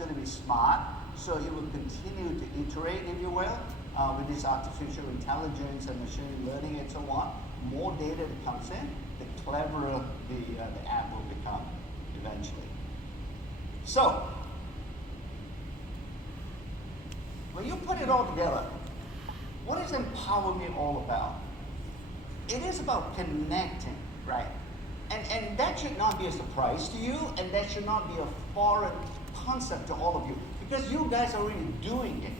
going to be smart, so it will continue to iterate, if you will, with this artificial intelligence and machine learning and so on. More data that comes in, the cleverer the app will become eventually. So, when you put it all together, what is Empower Me all about? It is about connecting, right? And that should not be a surprise to you, and that should not be a foreign concept to all of you, because you guys are already doing it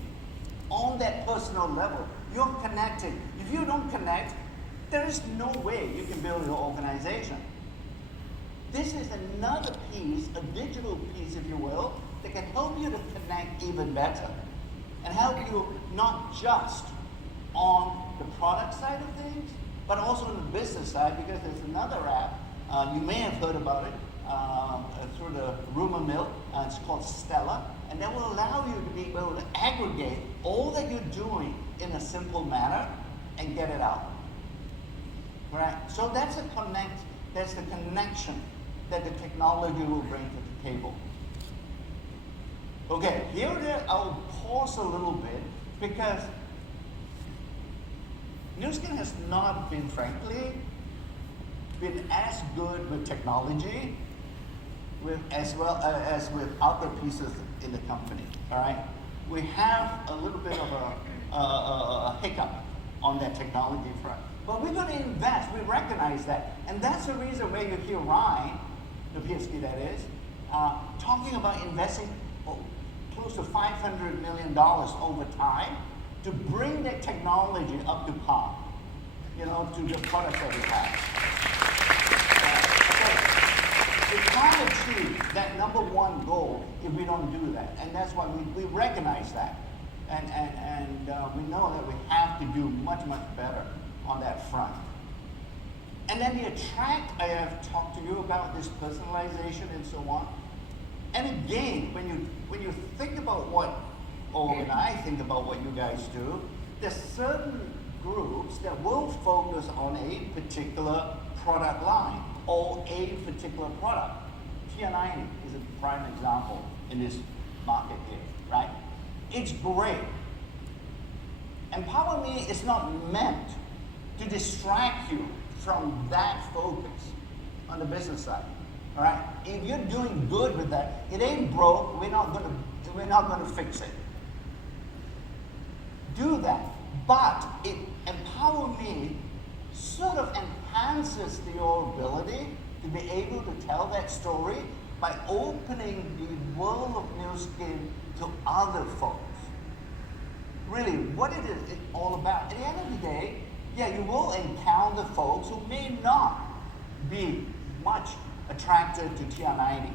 on that personal level. You're connecting. If you don't connect, there is no way you can build your organization. This is another piece, a digital piece, if you will, that can help you to connect even better and help you not just on the product side of things, but also on the business side, because there's another app, you may have heard about it through the rumor mill, it's called Stella, and that will allow you to be able to aggregate all that you're doing in a simple manner and get it out. Right? So that's the connection that the technology will bring to the table. Okay, here I'll pause a little bit, because Nu Skin has not been, frankly, as good with technology as well as with other pieces in the company. All right, we have a little bit of a hiccup on that technology front, but we're going to invest. We recognize that, and that's the reason where you hear Ryan, the PhD that is, talking about investing close to $500 million over time to bring that technology up to par, to the products that we have. So we can't achieve that number one goal if we don't do that, and that's why we recognize that, and we know that we have to do much, much better on that front. And then the attract, I have talked to you about this personalization and so on. And again, when you think about when I think about what you guys do, there's certain groups that will focus on a particular product line or a particular product. TR90 is a prime example in this market here, right? It's great. Empower Me is not meant to distract you from that focus on the business side. All right? If you're doing good with that, it ain't broke. We're not gonna fix it. Do that, but it Empower Me sort of enhances your ability to be able to tell that story by opening the world of Nu Skin to other folks. Really, what it is all about. At the end of the day, yeah, you will encounter folks who may not be much attracted to TR90,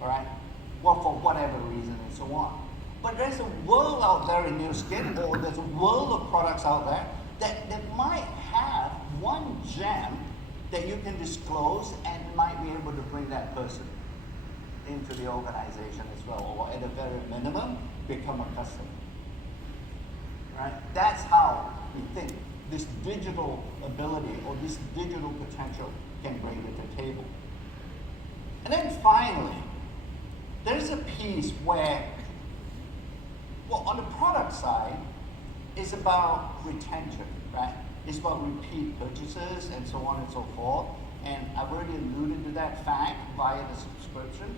all right? Well, for whatever reason and so on. But there's a world out there in Nu Skin, or there's a world of products out there that might have one gem that you can disclose and might be able to bring that person into the organization as well, or at a very minimum, become a customer. Right? That's how we think this digital ability or this digital potential can bring to the table. And then finally, there's a piece where, well, on the product side, it's about retention, right? It's about repeat purchases and so on and so forth. And I've already alluded to that fact via the subscription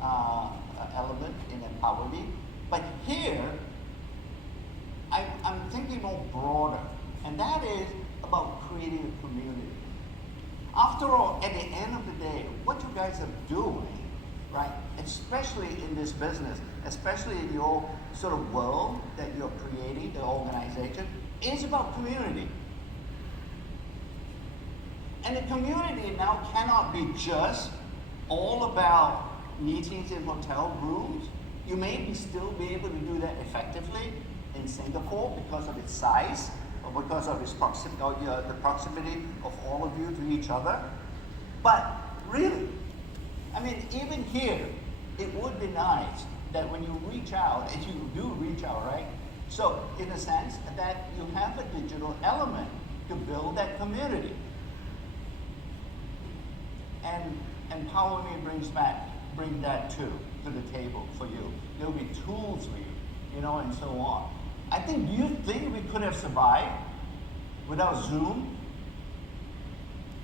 element in Empower Me. But here, I'm thinking more broader, and that is about creating a community. After all, at the end of the day, what you guys are doing, right, especially in this business, especially in your sort of world that you're creating, the organization, is about community. And the community now cannot be just all about meetings in hotel rooms. You may still be able to do that effectively in Singapore because of its size, or because of its proximity, or the proximity of all of you to each other. But really, I mean, even here, it would be nice that when you reach out, and you do reach out, right? So in a sense that you have a digital element to build that community. And Empower Me brings that to the table for you. There will be tools for you, and so on. Do you think we could have survived without Zoom?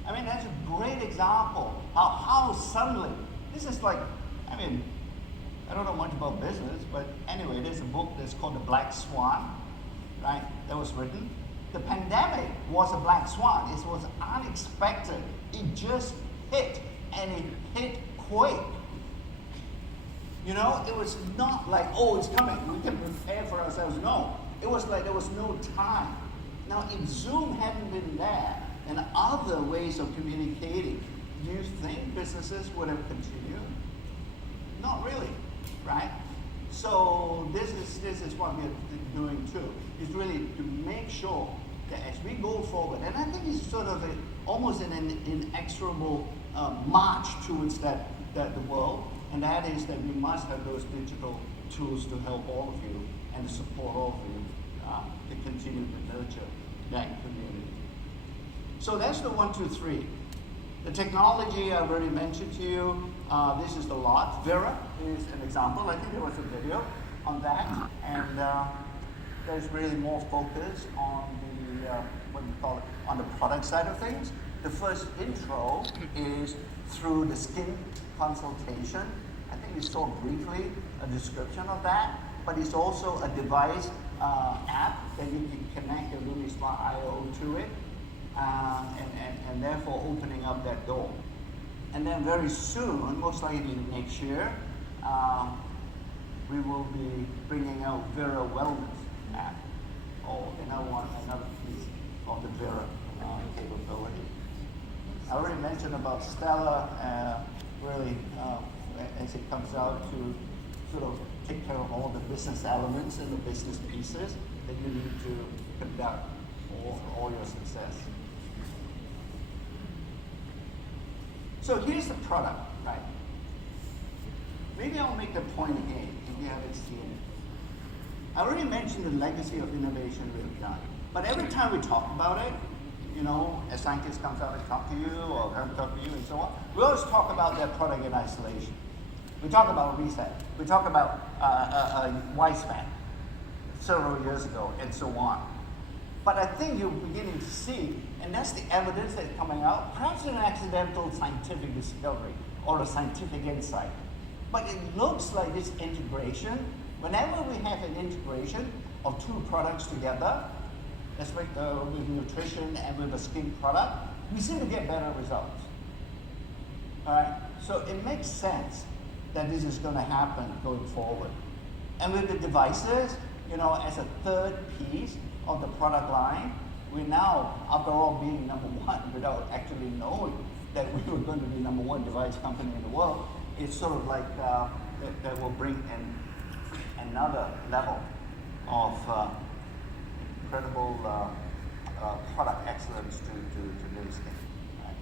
That's a great example how suddenly, this is like, I don't know much about business, but anyway, there's a book that's called The Black Swan, right? That was written. The pandemic was a black swan. It was unexpected. It just hit, and it hit quick. It was not like, oh, it's coming, we can prepare for ourselves. No, it was like there was no time. Now, if Zoom hadn't been there and other ways of communicating, do you think businesses would have continued? Not really, right? So this is what we're doing too. Is really to make sure that as we go forward, and I think it's sort of almost an inexorable march towards the world, and that is that we must have those digital tools to help all of you and to support all of you to continue to nurture that community. So that's the 1, 2, 3. The technology I've already mentioned to you. This is the lot. Vera is an example. I think there was a video on that, and there's really more focus on the on the product side of things. The first intro is through the skin consultation. I think we saw briefly a description of that, but it's also a device app that you can connect your LumiSmart IO to it, and therefore opening up that door. And then very soon, most likely next year, we will be bringing out Vera Wellness app, or another piece of the Vera capability. I already mentioned about Stella, really, as it comes out to sort of take care of all the business elements and the business pieces that you need to conduct for all your success. So here's the product, right? Maybe I'll make the point again if you haven't seen it. I already mentioned the legacy of innovation we've done, but every time we talk about it, a scientist comes out and talk to you, or come talk to you, and so on, we always talk about that product in isolation. We talk about reset. We talk about Weissman several years ago, and so on. But I think you're beginning to see, and that's the evidence that's coming out, perhaps an accidental scientific discovery or a scientific insight. But it looks like this integration, whenever we have an integration of two products together, that's like with nutrition and with a skin product, we seem to get better results. All right, so it makes sense that this is going to happen going forward. And with the devices, as a third piece of the product line, we now, after all being number one, without actually knowing that we were going to be number one device company in the world, it's sort of like that will bring in another level of incredible product excellence to Nu Skin. Right?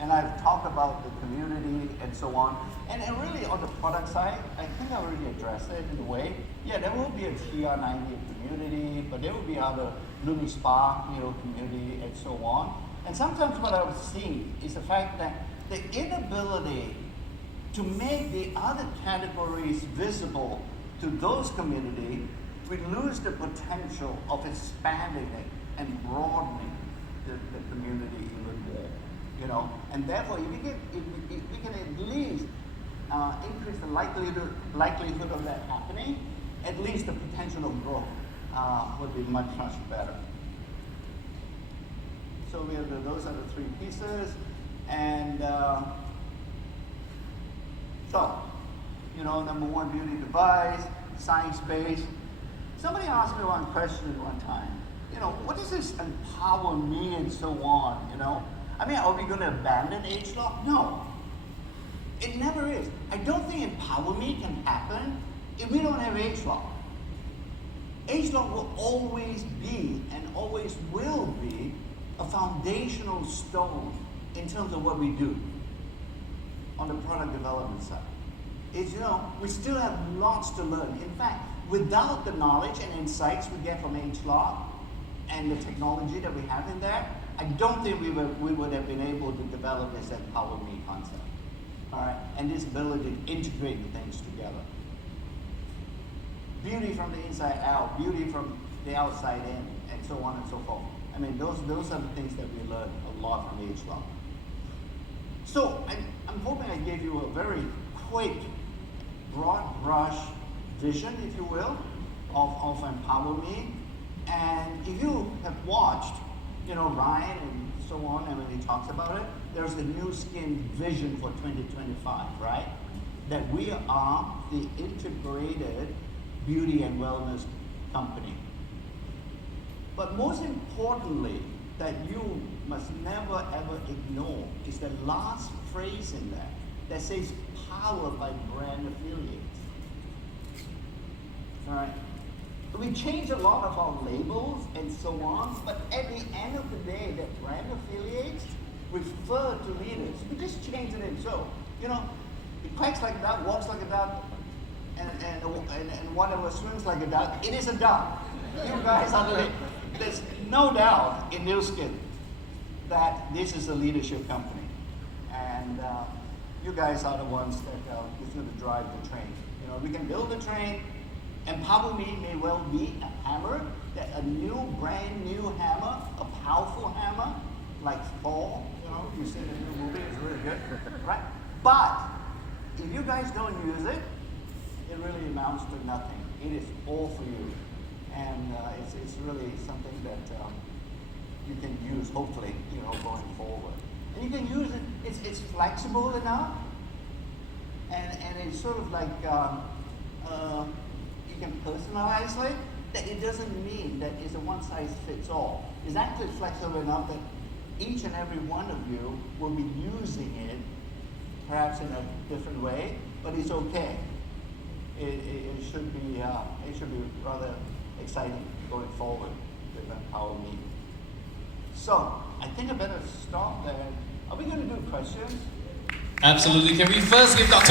And I've talked about the community and so on. And really on the product side, I think I already addressed it in a way. Yeah, there will be a TR90 community, but there will be other LumiSpa, community and so on. And sometimes what I was seeing is the fact that the inability to make the other categories visible to those communities, we lose the potential of expanding it and broadening the community even more. And therefore, if we can at least increase the likelihood of that happening, at least the potential of growth would be much, much better. So those are the three pieces, and number one, beauty device, science-based. Somebody asked me one question one time, what does this empower me and so on, are we going to abandon ageLOC? No, it never is. I don't think empower me can happen if we don't have ageLOC. ageLOC will always be and always will be a foundational stone in terms of what we do on the product development side. We still have lots to learn. In fact, without the knowledge and insights we get from ageLOC and the technology that we have in there, I don't think we would have been able to develop this Empower Me concept. All right, and this ability to integrate things together. Beauty from the inside out, beauty from the outside in, and so on and so forth. I mean, those are the things that we learn a lot from Age Long. So I'm hoping I gave you a very quick, broad brush vision, if you will, of Empower Me. And if you have watched, Ryan and so on, and when he talks about it, there's the Nu Skin vision for 2025, right? That we are the integrated beauty and wellness company. But most importantly, that you must never ever ignore is the last phrase in that says powered by brand affiliates. All right? We change a lot of our labels and so on, but at the end of the day, that brand affiliates refer to leaders. We just change it in. So, it quacks like a duck, walks like a duck, and whatever swims like a duck, it is a duck. You guys are the, there's no doubt in Nu Skin that this is a leadership company. And you guys are the ones that are going to drive the train. We can build the train. Empower Me may well be a hammer, a brand new hammer, a powerful hammer, like Thor. You see the new movie, it's really good, right? But if you guys don't use it, it really amounts to nothing. It is all for you, and it's really something that you can use, hopefully, going forward. And you can use it. It's flexible enough, and it's sort of like. You can personalize it, that it doesn't mean that it's a one-size-fits-all. It's actually flexible enough that each and every one of you will be using it, perhaps in a different way, but it's okay. It should be rather exciting going forward with Empower Me. So I think I better stop there. Are we going to do questions? Absolutely. Can we first give Dr.